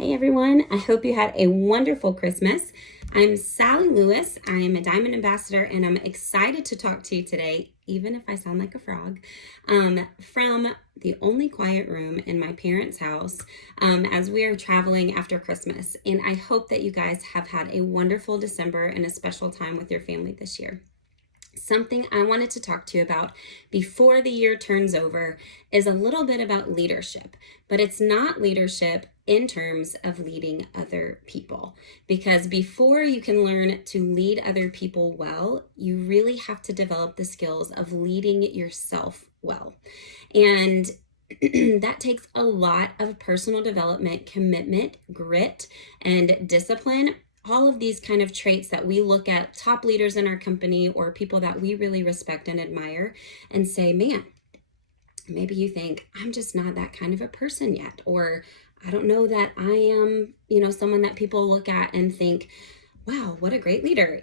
Hey everyone, I hope you had a wonderful Christmas. I'm Sally Lewis. I am a Diamond Ambassador and I'm excited to talk to you today, even if I sound like a frog, from the only quiet room in my parents' house as we are traveling after Christmas. And I hope that you guys have had a wonderful December and a special time with your family this year. Something I wanted to talk to you about before the year turns over is a little bit about leadership, but it's not leadership in terms of leading other people. Because before you can learn to lead other people well, you really have to develop the skills of leading yourself well. And that takes a lot of personal development, commitment, grit, and discipline. All of these kind of traits that we look at top leaders in our company or people that we really respect and admire and say, man, maybe you think I'm just not that kind of a person yet, or I don't know that I am, someone that people look at and think, wow, what a great leader,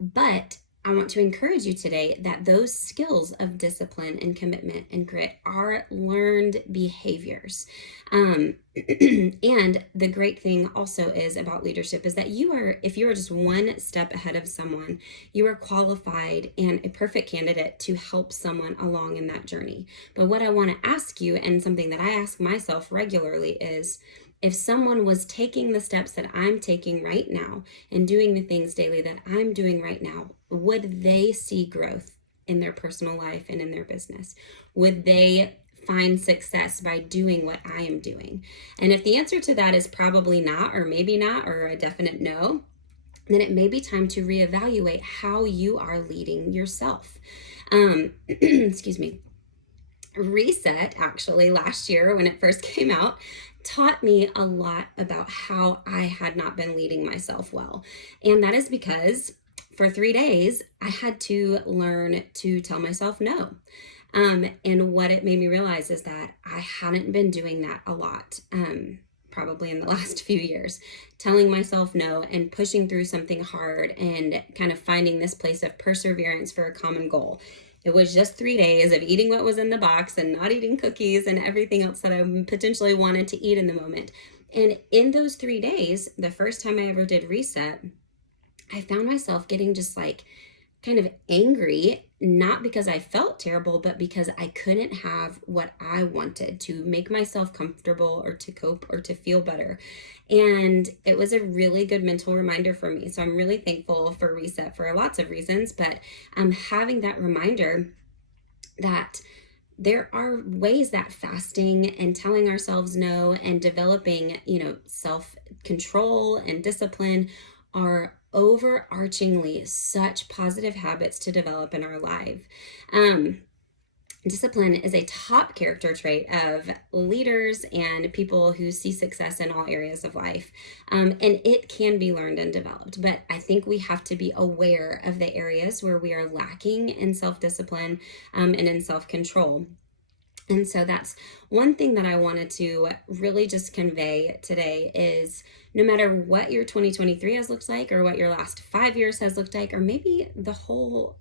but I want to encourage you today that those skills of discipline and commitment and grit are learned behaviors. And the great thing also is about leadership is that if you are just one step ahead of someone, you are qualified and a perfect candidate to help someone along in that journey. But what I want to ask you, and something that I ask myself regularly, is if someone was taking the steps that I'm taking right now and doing the things daily that I'm doing right now, would they see growth in their personal life and in their business? Would they find success by doing what I am doing? And if the answer to that is probably not, or maybe not, or a definite no, then it may be time to reevaluate how you are leading yourself. Excuse me. Reset, actually, last year when it first came out, taught me a lot about how I had not been leading myself well. And that is because for 3 days, I had to learn to tell myself no. And what it made me realize is that I hadn't been doing that a lot, probably in the last few years, telling myself no and pushing through something hard and kind of finding this place of perseverance for a common goal. It was just 3 days of eating what was in the box and not eating cookies and everything else that I potentially wanted to eat in the moment. And in those 3 days, the first time I ever did reset, I found myself getting just like kind of angry, not because I felt terrible, but because I couldn't have what I wanted to make myself comfortable or to cope or to feel better. And it was a really good mental reminder for me. So I'm really thankful for Reset for lots of reasons, but having that reminder that there are ways that fasting and telling ourselves no and developing, self-control and discipline are overarchingly such positive habits to develop in our life. Discipline is a top character trait of leaders and people who see success in all areas of life. And it can be learned and developed, but I think we have to be aware of the areas where we are lacking in self-discipline and in self-control. And so that's one thing that I wanted to really just convey today is no matter what your 2023 has looked like or what your last 5 years has looked like, or maybe the whole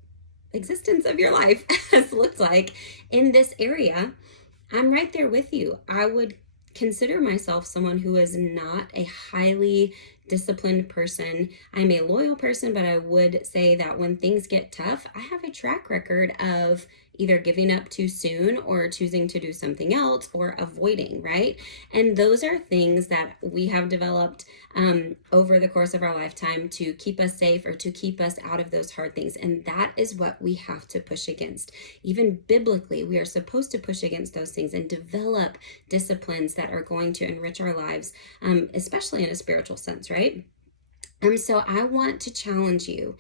existence of your life has looked like in this area, I'm right there with you. I would consider myself someone who is not a highly disciplined person. I'm a loyal person, but I would say that when things get tough, I have a track record of either giving up too soon or choosing to do something else or avoiding, right? And those are things that we have developed over the course of our lifetime to keep us safe or to keep us out of those hard things. And that is what we have to push against. Even biblically, we are supposed to push against those things and develop disciplines that are going to enrich our lives, especially in a spiritual sense, right? So I want to challenge you,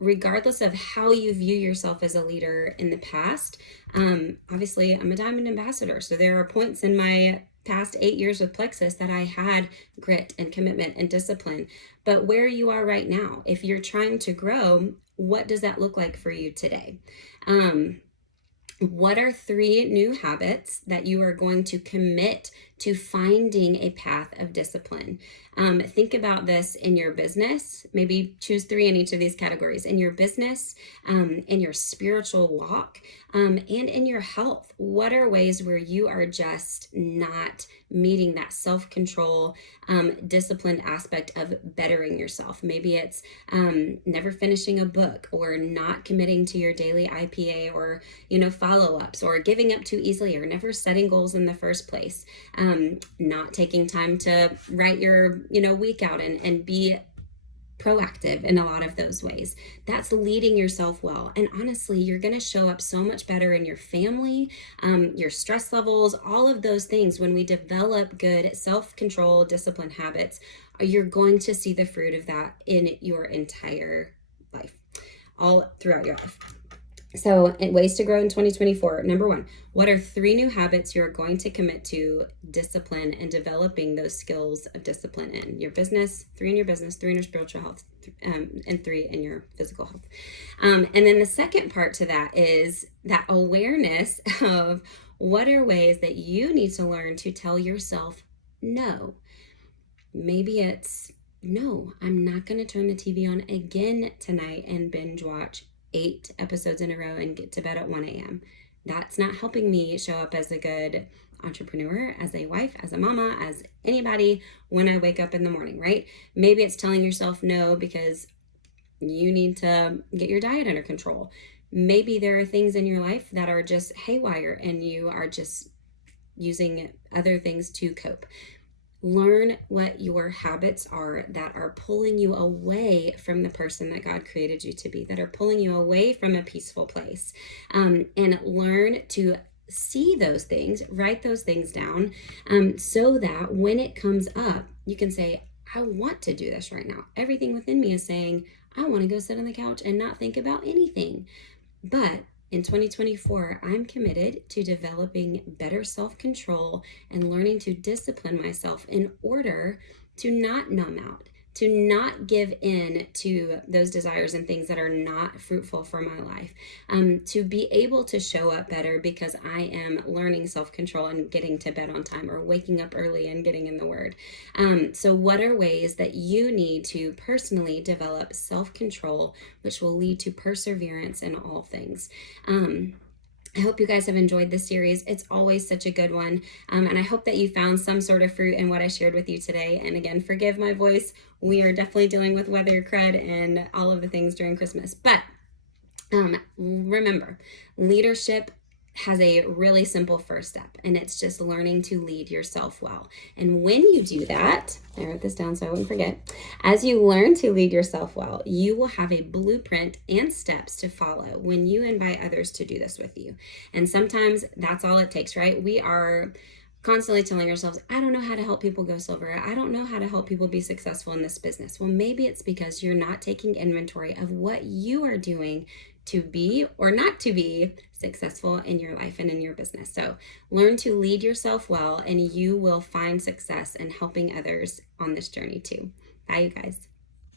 regardless of how you view yourself as a leader in the past. Obviously, I'm a Diamond Ambassador, so there are points in my past 8 years with Plexus that I had grit and commitment and discipline. But where you are right now, if you're trying to grow, what does that look like for you today? What are 3 new habits that you are going to commit to finding a path of discipline? Think about this in your business. Maybe choose 3 in each of these categories: in your business, in your spiritual walk, and in your health. What are ways where you are just not meeting that self-control, disciplined aspect of bettering yourself? Maybe it's never finishing a book, or not committing to your daily IPA, or follow-ups, or giving up too easily, or never setting goals in the first place, not taking time to write your week out and be proactive in a lot of those ways. That's leading yourself well. And honestly, you're going to show up so much better in your family, your stress levels, all of those things. When we develop good self-control, discipline habits, you're going to see the fruit of that in your entire life, all throughout your life. So, ways to grow in 2024. Number 1, what are 3 new habits you're going to commit to discipline and developing those skills of discipline in your business? 3 in your business, 3 in your spiritual health, and 3 in your physical health. And then the second part to that is that awareness of what are ways that you need to learn to tell yourself no. Maybe it's, no, I'm not going to turn the TV on again tonight and binge watch 8 episodes in a row and get to bed at 1 a.m. That's not helping me show up as a good entrepreneur, as a wife, as a mama, as anybody when I wake up in the morning, right? Maybe it's telling yourself no because you need to get your diet under control. Maybe there are things in your life that are just haywire and you are just using other things to cope. Learn what your habits are that are pulling you away from the person that God created you to be, that are pulling you away from a peaceful place, and learn to see those things, write those things down, so that when it comes up, you can say, I want to do this right now. Everything within me is saying, I want to go sit on the couch and not think about anything. But in 2024, I'm committed to developing better self-control and learning to discipline myself in order to not numb out, to not give in to those desires and things that are not fruitful for my life, to be able to show up better because I am learning self-control and getting to bed on time, or waking up early and getting in the Word. So what are ways that you need to personally develop self-control, which will lead to perseverance in all things? I hope you guys have enjoyed this series. It's always such a good one. And I hope that you found some sort of fruit in what I shared with you today. And again, forgive my voice. We are definitely dealing with weather crud and all of the things during Christmas. But remember, leadership has a really simple first step, and it's just learning to lead yourself well. And when you do that, I wrote this down so I wouldn't forget. As you learn to lead yourself well, you will have a blueprint and steps to follow when you invite others to do this with you. And sometimes that's all it takes, right? We are constantly telling ourselves, I don't know how to help people go silver. I don't know how to help people be successful in this business. Well, maybe it's because you're not taking inventory of what you are doing to be or not to be successful in your life and in your business. So learn to lead yourself well, and you will find success in helping others on this journey too. Bye, you guys.